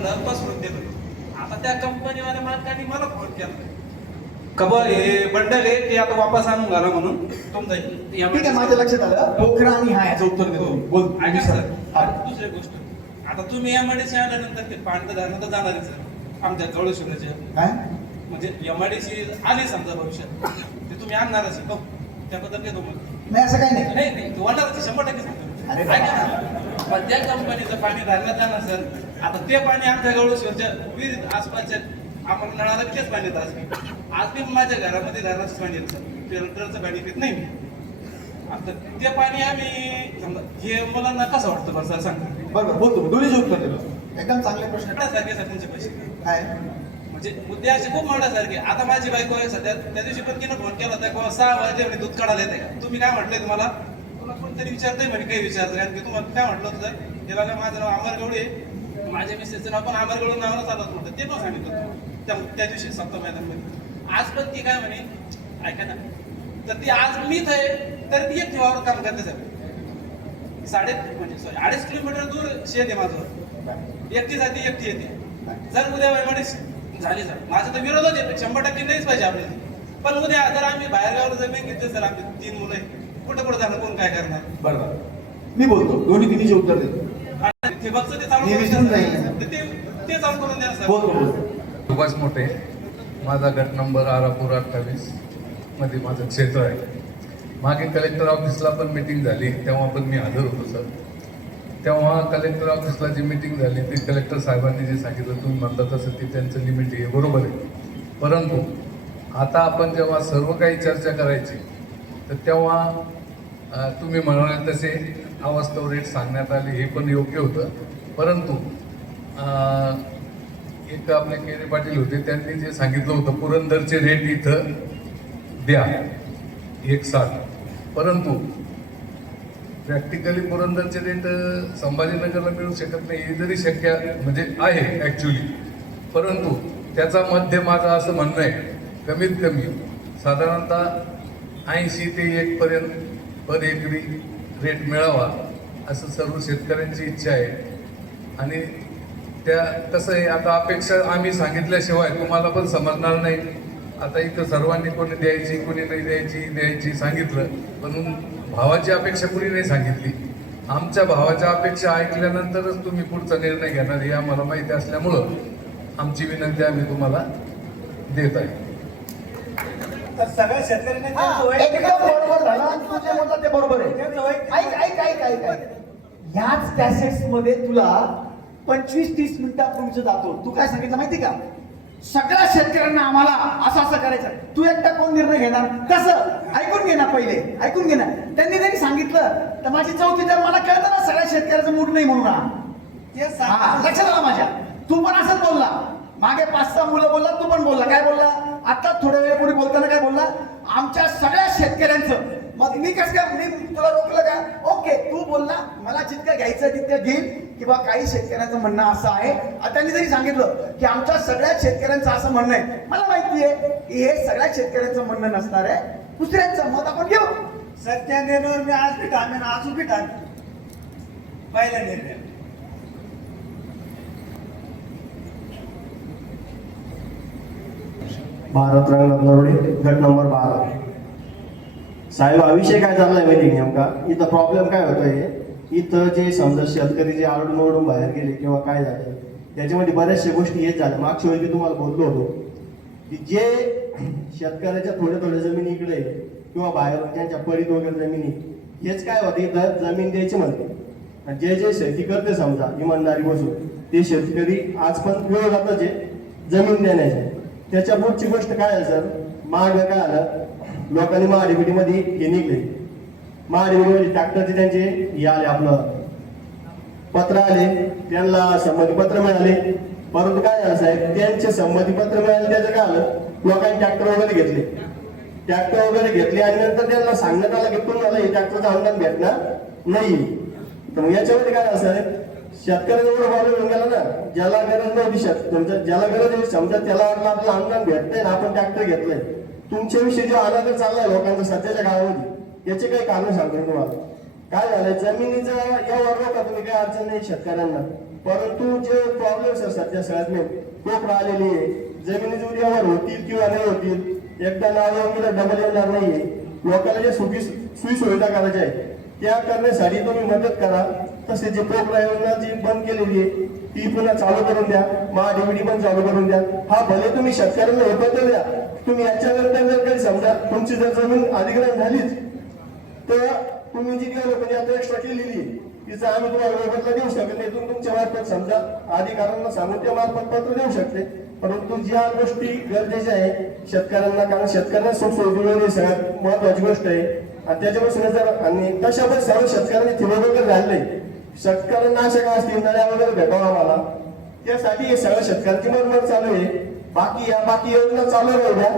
म्हटलं पसरून दिलं. आता त्या कंपनीवाल्या मालकाने मला फोन केला कबळ हे बंडल आहे ते आता वापस आणून घाला म्हणून तुमचं ठीक आहे, माझ्या लक्षात आलं. पोखरा आणि हा याचं उत्तर देतो. बोल. ऐका सर, दुसरी गोष्ट, आता तुम्ही एमआयडीसी आल्यानंतर ते पाणी धरणं तर जाणारच आहे आमच्या गवळेश्वराचे. काय म्हणजे एमआयडीसी आली समजा भविष्यात ते तुम्ही आणणारच आहे. हो, त्याबद्दल काय तुम्हाला नाही असं काही नाही. नाही नाही, होणारच 100% सांगतो. अरे ऐका ना, पण त्या कंपनीचं पाणी धरण्यात जाणार सर. आता ते पाणी आमच्या गवळेश्वरच्या विहिरीत आसपासच्या आम्हाला नळाला तेच पाणी येतं. आज मी माझ्या घरामध्ये धरणाचंच पाणी येतं सर. फिल्टरचं पाणी पित नाही मी. आता ते पाणी आम्ही समजा हे मुलांना कसं वाटतं बरं सर सांगतो. बरोबर बोलतो, दोन्हीचे उत्तर देतो. एकदम चांगले प्रश्न. सारखे सर तुमचे पैसे काय म्हणजे मुद्दे असे खूप मोठ्यासारखे. आता माझी बायको आहे सध्या, त्या दिवशी पण तिनं फोन केला होता 6 वाजले म्हणे दूध काढायला येते का. तुम्ही काय म्हटलंय तुम्हाला कोणतरी विचारतंय म्हणे काही विचारतं कारण की तुम्हाला काय म्हटलं होतं सर. हे बघा माझं नाव अमरगवडी आहे, माझ्या मिसेसचं नाव पण अमरगवडी नावानं चालत होतं. ते पण सांगितलं होतं त्या दिवशी सप्ताह मैदानमध्ये. आज पण ती काय म्हणे ऐका ना, तर ती आज मीच आहे तर ती एक ठेवावर काम करते सर. 2.5 किलोमीटर दूर शेत आहे माझं. एकटी जाते एकटी येते. जर उद्या एमआयडीसी झाली सर, माझा तर विरोधच आहे 100% नाहीच पाहिजे आपल्याला. पण उद्या जर आम्ही बाहेरगावाला जमीन घेतली सर, आमची 3 मुलं आहे, कुठं कुठं जाणं, कोण काय करणार. बरोबर, मी बोलतो. दोन्ही तिन्हीचे उत्तर देतो. ठिबकचं ते चालू हे करून विसरून द्या नाही. सर. ते चालू करून द्या सर. बोलतो. सुभाष मोठे, माझा गट नंबर आरापूर 28 मध्ये माझं क्षेत्र आहे. मागे कलेक्टर ऑफिसला पण मीटिंग झाली, तेव्हा पण मी हजर होतो सर. तेव्हा कलेक्टर ऑफिसला जी मीटिंग झाली ती कलेक्टर साहेबांनी जे सांगितलं तुम्ही म्हणता तसं ती त्यांचं लिमिट आहे, बरोबर आहे. परंतु आता आपण जेव्हा सर्व काही चर्चा करायची तर तेव्हा तुम्ही म्हणाले तसे अवास्तव रेट सांगण्यात आले, हे पण योग्य होतं. परंतु एक आपले केरे पाटील होते, त्यांनी जे सांगितलं होतं पुरंदरचे रेट इथं द्या 1/7. परंतु प्रॅक्टिकली पुरंदरचे रेट संभाजीनगरला मिळू शकत नाही, हे जरी शक्य म्हणजे आहे ॲक्च्युली. परंतु त्याचा मध्य माझं असं म्हणणं आहे, कमीत कमी साधारणतः 80 ते 1 पर्यंत पर एकरी रेट मिळावा असं सर्व शेतकऱ्यांची इच्छा आहे. आणि त्या कसं आहे, आता अपेक्षा आम्ही सांगितल्याशिवाय तुम्हाला पण समजणार नाही. आता इथं सर्वांनी कोणी द्यायची कोणी नाही द्यायची सांगितलं, पण भावाची अपेक्षा कोणी नाही सांगितली. आमच्या भावाच्या अपेक्षा ऐकल्यानंतरच तुम्ही पुढचा निर्णय घेणार हे आम्हाला माहिती असल्यामुळं आमची विनंती आम्ही तुम्हाला देत आहे. तर सगळ्या शेतकऱ्यांनी एकदम बरोबर झाला. तू जे म्हणता ते बरोबर आहे. ऐक. ह्याच कॅसेट्स मध्ये तुला 25-30 मिनिटापूर्वीच जातो. तू काय सांगितलं माहिती का, सगळ्या शेतकऱ्यांना आम्हाला असं असं करायचं. तू एकटा कोण निर्णय घेणार, कसं ऐकून घे ना, पहिले ऐकून घे ना. त्यांनी जरी सांगितलं तर माझी चौथी तर मला कळतं ना सगळ्या शेतकऱ्याचं मूड नाही म्हणून. लक्षात आलं माझ्या. तू पण असंच बोलला मागे 5-6 मुलं बोलला, तू पण बोलला. काय बोलला आता थोड्या वेळापूर्वी बोलताना, काय बोलला, आमच्या सगळ्या शेतकऱ्यांचं. मग मी कसं काय, मी तुला रोखलं का. ओके, तू बोलला मला जितकं घ्यायचं तितकं घेईल, किंवा काही शेतकऱ्यांचं म्हणणं असं आहे. त्यांनी जरी सांगितलं की आमच्या सगळ्या शेतकऱ्यांचं असं म्हणणं आहे, मला माहिती आहे की हे सगळ्या शेतकऱ्यांचं म्हणणं नसणार आहे, दुसऱ्यांचं मत आपण घेऊ. सत्या निर्णयावर मी आज बी ठामेन, आज बी ठामेन. पहिला निर्णय भारत रंगनाथ नरोडे, गट नंबर 12. साहेब, हा विषय काय चाललाय माहिती नेमका. इथं प्रॉब्लेम काय होतोय, इथं जे समजा शेतकरी जे आरडून ओरडून बाहेर गेले किंवा काय झालं, त्याच्यामध्ये बऱ्याचशा गोष्टी हेच झाल्या. मागच्या वेळी मी तुम्हाला बोललो होतो की जे शेतकऱ्याच्या थोड्या जमिनी इकडे किंवा बाहेर त्यांच्या पडीत वगैरे जमिनी, हेच काय होते, इथं जमीन द्यायची म्हणते. जे जे शेती करते समजा इमानदारी बसून, ते शेतकरी आज पण विरोधातच आहे जमीन देण्याचे. त्याच्या पुढची गोष्ट काय आहे सर, माग काय आलं, लोकांनी महाडीबीटीमध्ये हे निघले, महाडीबीटीमध्ये ट्रॅक्टरचे त्यांचे हे आले, आपलं पत्र आले, त्यांना संमतीपत्र मिळाले. परंतु काय झालं साहेब, त्यांचे संमतीपत्र मिळाले, त्याचं काय आलं, लोकांनी ट्रॅक्टर वगैरे घेतले आणि नंतर त्यांना सांगण्यात आलं की तुम्हाला हे ट्रॅक्टरचं अनुदान भेटणार नाही. तर मग याच्यामध्ये काय असं शेतकऱ्याजवळ प्रॉब्लेम होऊन गेला ना, ज्याला गरज नव्हती ज्याला गरज आहे समजा त्याला वाटलं आपलं अनुदान भेटतंय ना, आपण ट्रॅक्टर घेतलंय. तुमच्याविषयी जो अनादर चाललाय लोकांचा सध्याच्या काळामध्ये, याचे काही कारण सांगतो तुम्हाला. काय झालंय, जमिनीचं यावर का तुम्ही काय अडचण नाही शेतकऱ्यांना, परंतु जे प्रॉब्लेम सर सध्या सगळ्यात मेन कोक आलेली आहे, जमिनी उद्यावर होतील किंवा नाही होतील, एकदा नाव येऊन गेलं डबल येणार नाहीये. लोकांना जे सोयी सुविधा करायच्या आहे त्या करण्यासाठी तुम्ही मदत करा. तसे जे कोक योजना जी बंद केलेली आहे ती पुन्हा चालू करून द्या, महाडीबीडी पण चालू करून द्या. हा भले तुम्ही शेतकऱ्यांना हे पत्र द्या, तुम्ही याच्यानंतर जर काही समजा तुमची जर जमीन अधिग्रहण झालीच तर तुम्ही जी काही लोकांनी आता एक्स्ट्रा केलेली तिचं आम्ही तुम्हाला मोबदला देऊ शकत नाही. तुमच्या मार्फत समजा अधिकाऱ्यांना सांगून त्या मार्फत पत्र देऊ शकते. परंतु ज्या गोष्टी गरजेच्या आहे शेतकऱ्यांना, कारण शेतकऱ्यांना सुखसोयी सगळ्यात महत्वाची गोष्ट आहे. आणि त्याच्यापासून जर आणि तशा पण सर्व शेतकऱ्यांनी ठिबक वगैरे झाले, शेतकऱ्यांना अशा काय असतील नळ्या वगैरे भेटावं आम्हाला, त्यासाठी हे सगळ्या शेतकऱ्यांची मदत चालू आहे. बाकी योजना चालू राहू द्या.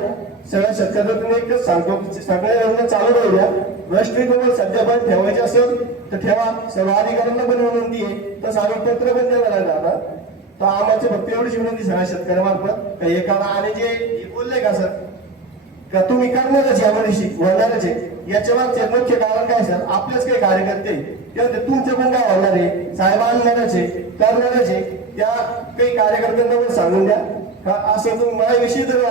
सगळ्या शेतकऱ्यांना एकच सांगतो की सगळ्या योजना चालू राहू द्या. राष्ट्रीय लेवल सध्या पण ठेवायचे असेल तर ठेवा. सर्व अधिकाऱ्यांना पण विनंती आहे, तसं आम्ही पत्र पण देणार आहे आता. तर आम्हाला फक्त एवढीच विनंती सगळ्या शेतकऱ्यांमार्फत का एखादा आणि जे बोलले का सर का तुम्ही करणारच यामध्ये होणारच आहे, याच्या मागचे मुख्य कारण काय सर, आपलेच काही कार्यकर्ते तुमचं पण काय होणार आहे, साहेब आणणारच आहे, करणारच आहे. त्या काही कार्यकर्त्यांना पण सांगून द्या का असं तुम्ही माझ्याविषयी जर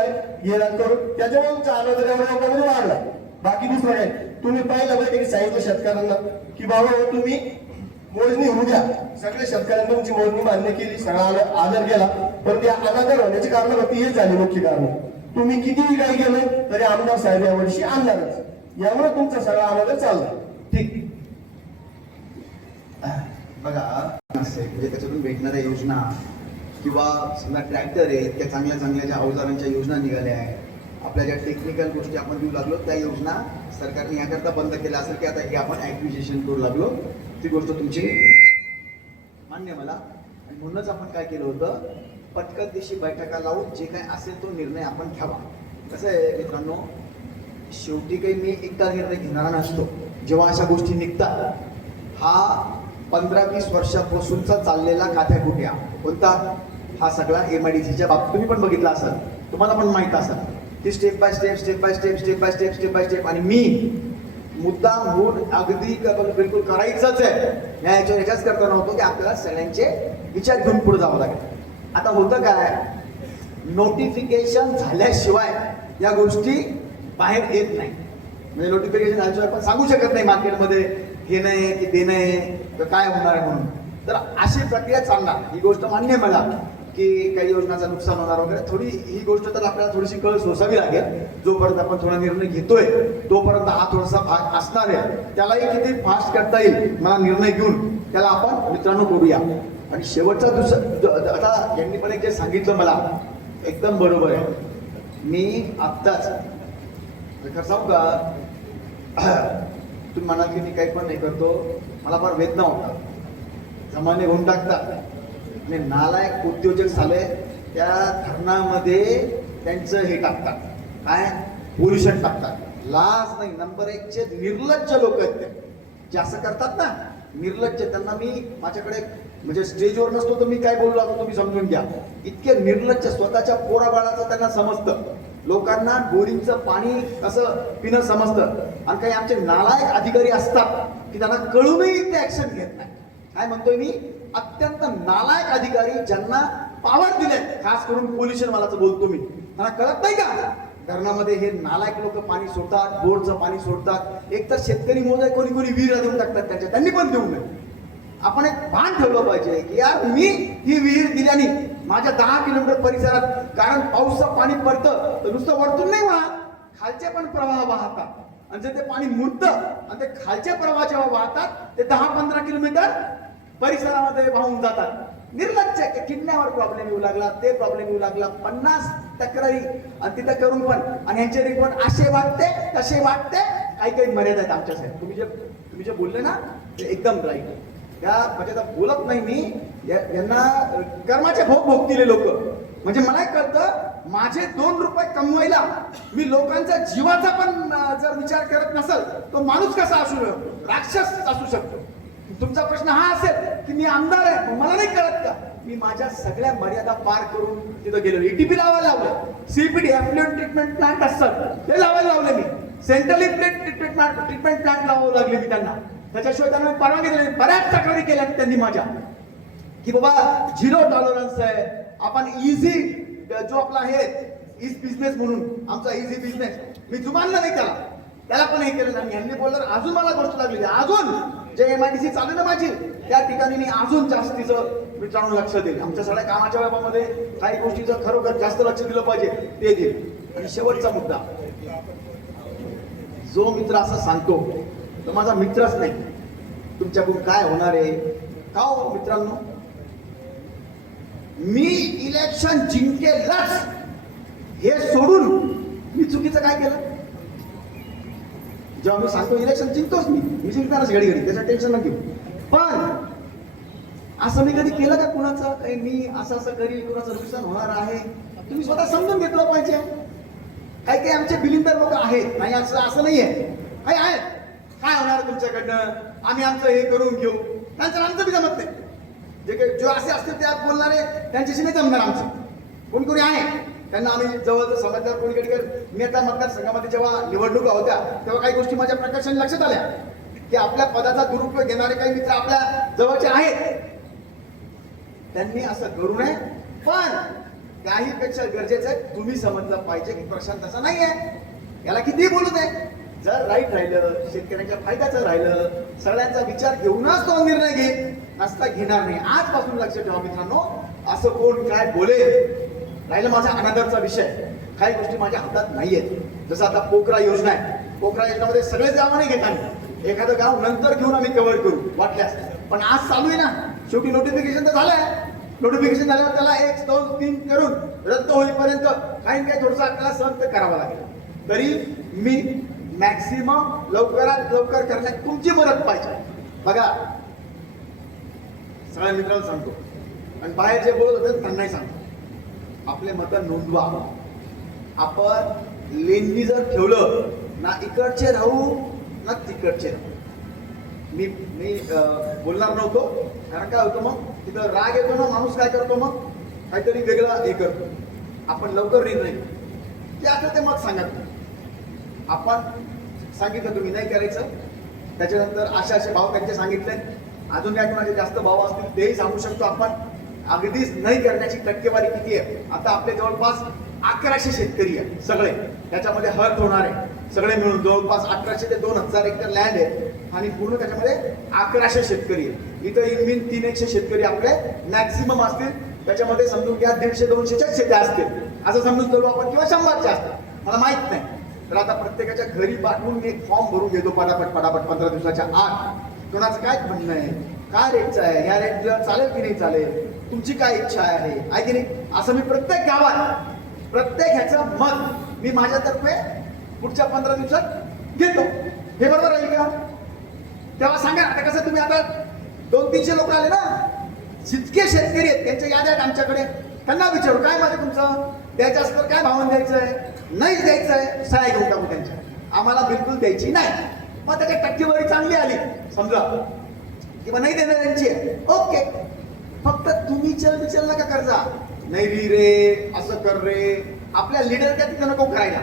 हे करून त्याच्यामुळे तुमचा आनंद लोकांमध्ये वाढला. बाकी दुसरं काय, तुम्ही पाहिलं पाहिजे की सांगितलं शेतकऱ्यांना की बाबा तुम्ही मोजणी होऊ द्या. सगळ्या शेतकऱ्यांनी तुमची मोजणी मान्य केली, सगळा आदर केला, पण त्या अनादर होण्याची कारण फक्त हेच झाली मुख्य कारण. तुम्ही कितीही काही केलं तरी आमदार साहेब यावर्षी आणणारच, यामुळे तुमचा सगळा आनंद चालला. ठीक. बघा म्हणजे त्याच्यातून भेटणाऱ्या योजना किंवा समजा ट्रॅक्टर आहे त्या चांगल्या ज्या अवजारांच्या योजना निघाल्या आहेत, आपल्या ज्या टेक्निकल गोष्टी आपण देऊ लागलो त्या योजना सरकारने याकरता बंद केल्या असेल की आता हे आपण ऍक्विजिशन करू लागलो. ती गोष्ट तुमची मान्य मला. आणि म्हणूनच आपण काय केलं होतं, पटकन दिवशी बैठका लावून जे काय असेल तो निर्णय आपण घ्यावा. कसं आहे मित्रांनो, शेवटी काही मी एकदा निर्णय घेणारा नसतो. जेव्हा अशा गोष्टी निघतात, हा 15-20 वर्षापासूनचा चाललेला काथ्याकुट्या कोणता, हा सगळा MIDCच्या बाबतीत तुम्ही पण बघितला असाल, तुम्हाला पण माहित असेल की स्टेप बाय स्टेप आणि मी मुद्दाम होऊन अगदी बिलकुल करायचंच आहे ह्याच्याच करता नव्हतो की आपल्याला सगळ्यांचे विचार घेऊन पुढे जावं लागेल. आता होतं काय, नोटिफिकेशन झाल्याशिवाय या गोष्टी बाहेर येत नाही. म्हणजे नोटिफिकेशन झाल्याशिवाय आपण सांगू शकत नाही मार्केटमध्ये हे नाही की ते नाही तर काय होणार आहे म्हणून. तर अशी प्रक्रिया चालणार, ही गोष्ट मान्य आहे मला की काही योजनाचं नुकसान होणार वगैरे. थोडी ही गोष्ट तर आपल्याला थोडीशी कळ सोसावी लागेल. जोपर्यंत आपण थोडा निर्णय घेतोय तोपर्यंत हा थोडासा भाग असणार आहे, त्यालाही किती फास्ट करता येईल मला निर्णय घेऊन त्याला आपण मित्रांनो करूया. आणि शेवटचा आता यांनी पण एक जे सांगितलं मला एकदम बरोबर आहे. मी आत्ताच खरं सांगू का, तुम्ही म्हणाल की मी काही पण नाही करतो, मला फार वेदना होता, जमाने होऊन टाकतात आणि नालायक उद्योजक झाले त्या धरणामध्ये त्यांचं हे टाकतात, काय पोल्युशन टाकतात. लाज नाही, नंबर 1चे निर्लज्ज लोक आहेत ते जे असं करतात ना, निर्लज्ज. त्यांना मी माझ्याकडे म्हणजे स्टेजवर नसतो तर मी काय बोलू लागतो तुम्ही समजून घ्या. इतके निर्लज्ज, स्वतःच्या पोराबाळाचं त्यांना समजतं, लोकांना बोरिंगचं पाणी कसं पिणं समजतं. आणि काही आमचे नालायक अधिकारी असतात की त्यांना कळूनही ते ऍक्शन घेत नाही. काय म्हणतोय मी, अत्यंत नालायक अधिकारी ज्यांना पावर दिले, खास करून पोल्युशन वालाचं बोलतो मी, त्यांना कळत नाही का धरणामध्ये हे नालायक लोक पाणी सोडतात, बोरचं पाणी सोडतात. एक तर शेतकरी मोजाय कोणी विहीर देऊन टाकतात त्यांनी पण देऊ नये. आपण एक भान ठेवलं पाहिजे की यार मी ही विहीर दिल्याने माझ्या 10 किलोमीटर परिसरात, कारण पाऊसचं पाणी पडतं तर नुसतं वरतून नाही वाहत, खालचे पण प्रवाह वाहतात. आणि जर ते पाणी मुरतं आणि ते खालचे प्रवाह जेव्हा वाहतात ते 10-15 किलोमीटर परिसरामध्ये वाहून जातात. निर्लज्ज. किडण्यावर प्रॉब्लेम येऊ लागला, ते प्रॉब्लेम येऊ लागला, 50 तक्रारी आणि तिथं करून पण, आणि यांचे रिपोर्ट असे वाटते तसे वाटते. काही मर्यादा आहेत आमच्यासाठी. तुम्ही जे बोलले ना ते एकदम राईट. त्या म्हणजे आता बोलत नाही मी, यांना कर्माचे भोग भोगतील लोक. म्हणजे मला कळतं, माझे 2 रुपये कमवायला मी लोकांचा जीवाचा पण जर विचार करत नसेल तो माणूस कसा असू शकतो, राक्षस असू शकतो. तुमचा प्रश्न हा असेल की मी आमदार आहे, मला नाही कळत का, मी माझ्या सगळ्या मर्यादा पार करून तिथं गेलो. ETP लावायला लावलं, CPD एफ्लुएंट ट्रीटमेंट प्लांट असतात ते लावायला लावले मी, सेंट्रल इफ्लुएंट ट्रीटमेंट प्लांट लावावं लागले मी त्यांना. त्याच्याशिवाय त्यांना परवानगी दिली. बऱ्याच तक्रारी केल्या त्यांनी माझ्या. की बाबा 0 टॉलरन्स आहे, आपण इझी जो आपला आहे इज बिझनेस म्हणून आमचा इझी बिझनेस, मी जुमानला नाही त्याला पण हे केलं आणि यांनी बोललं अजून मला गोष्ट लागली, अजून जे MIDC चालू ना माझी त्या ठिकाणी मी अजून जास्तीचं मित्रांनो लक्ष देईल. आमच्या सगळ्या कामाच्या बाबतीमध्ये काही गोष्टीचं खरोखर जास्त लक्ष दिलं पाहिजे ते देईल. आणि शेवटचा मुद्दा, जो मित्र असं सांगतो तो माझा मित्रच नाही. तुमच्याकडून काय होणार आहे का हो मित्रांनो? मी इलेक्शन जिंकेलच हे सोडून मी चुकीचं काय केलं? जेव्हा मी सांगतो इलेक्शन जिंकतोच मी जिंकणारच घडी घडी, त्याचं टेन्शन नका घेऊ. पण असं मी कधी केलं का कुणाचं काही मी असं करील, कुणाचं नुकसान होणार आहे, तुम्ही स्वतः समजून घेतलं पाहिजे. काही काही आमचे बिलिंदर लोक आहेत, नाही असं नाहीये, काही आहेत काय होणार तुमच्याकडनं, आम्ही आमचं हे करून घेऊ, त्यांचं आमचं बी जमत नाही. जे काही जो असे असतील त्या बोलणारे त्यांच्याशी नाही जमणार आमचं. कोणी आहे त्यांना आम्ही जवळचं समजदार कोणी कधी मी आता मतदारसंघामध्ये जेव्हा निवडणुका होत्या तेव्हा काही गोष्टी माझ्या प्रकर्षाने लक्षात आल्या की आपल्या पदाचा दुरुपयोग घेणारे काही मित्र आपल्या जवळचे आहेत, त्यांनी असं करू नये. पण त्याहीपेक्षा गरजेचं आहे तुम्ही समजलं पाहिजे की प्रशांत असा नाही आहे, याला कितीही बोलू दे, जर राईट राहिलं, शेतकऱ्यांच्या फायद्याचं राहिलं, सगळ्यांचा विचार घेऊनच तो निर्णय घे, नसता घेणार नाही. आजपासून लक्ष ठेवा मित्रांनो, असं कोण काय बोलेल. राहिलं माझा अनादरचा विषय, काही गोष्टी माझ्या हातात नाहीयेत. जसं आता पोखरा योजना आहे, पोखरा योजनामध्ये सगळे गाव नाही घेत आम्ही, एखादं गाव नंतर घेऊन आम्ही कव्हर करू वाटल्यास. पण आज चालू आहे ना, शेवटी नोटिफिकेशन तर झालंय, नोटिफिकेशन झाल्यावर त्याला 1, 2, 3 करून रद्द होईपर्यंत काही काही थोडंसं आपल्याला सहन तर करावं लागेल. तरी मी मॅक्सिमम लवकरात लवकर करण्यात तुमची मदत पाहिजे. बघा सगळ्या मित्रांना सांगतो आणि बाहेर जे बोलत होते त्यांनाही सांगतो, आपले मत नोंदवा. आपण लेननी जर ठेवलं ना, इकडचे राहू ना तिकडचे राहू. मी बोलणार नव्हतो, कारण काय होतं मग तिथं राग येतो ना, माणूस काय करतो मग काहीतरी वेगळं हे करतो. आपण लवकर निर्णय ते आता ते मत सांगत नाही. आपण सांगितलं तुम्ही नाही करायचं, त्याच्यानंतर असे भाव त्यांचे सांगितले, अजून काय कोणाचे जास्त भाव असतील तेही सांगू शकतो आपण. अगदीच नाही करण्याची टक्केवारी किती आहे? आता आपले जवळपास 1100 शेतकरी आहे सगळे, त्याच्यामध्ये हर्ट होणार आहे सगळे मिळून जवळपास 1800 ते 2000 एकर लँड आहे आणि पूर्ण त्याच्यामध्ये 1100 शेतकरी आहे. इथं इन 300 शेतकरी आपले मॅक्सिमम असतील, त्याच्यामध्ये समजून घ्या 150-200च्याच शेत्या असतील असं समजून चलू आपण, किंवा 100च्या असतील, मला माहित नाही. तर आता प्रत्येकाच्या घरी पाठवून मी एक फॉर्म भरून घेतो पटापट 15 दिवसाच्या आत. कोणाचं काय म्हणणं आहे, काय रेटचं आहे, ह्या रेट चालेल की नाही चालेल, तुमची काय इच्छा आहे की नाही, असं मी प्रत्येक गावात प्रत्येक ह्याचं मत मी माझ्यातर्फे पुढच्या 15 दिवसात घेतो. हे बरोबर आहे का? तेव्हा सांगा. आता कसं तुम्ही आता 200-300 लोक आले ना, जितके शेतकरी आहेत त्यांच्या याद्या आहेत आमच्याकडे, त्यांना विचारू काय माझं तुमचं द्यायचं असतं, काय भावना द्यायचं आहे, नाही द्यायचं आहे, सह्या घेऊन टाकू त्यांच्या, आम्हाला बिलकुल द्यायची नाही. मग त्याच्या टक्केवारी चांगली आली समजा किंवा नाही देणार त्यांची, ओके. फक्त तुम्ही चल नका करजा, नाही रे असं कर रे. आपल्या लीडर त्या तिथं नको करायला.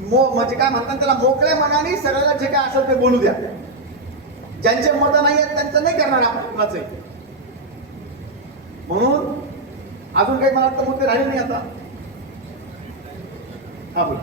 म्हणजे काय म्हणतात त्याला, मोकळ्या मनाने सगळ्याला जे काय असेल ते बोलू द्या. ज्यांचे मत नाही आहेत त्यांचं नाही करणार आपण कुणाचे. म्हणून अजून काही मला वाटतं मुद्दे राहिले नाही आता. हा बोल.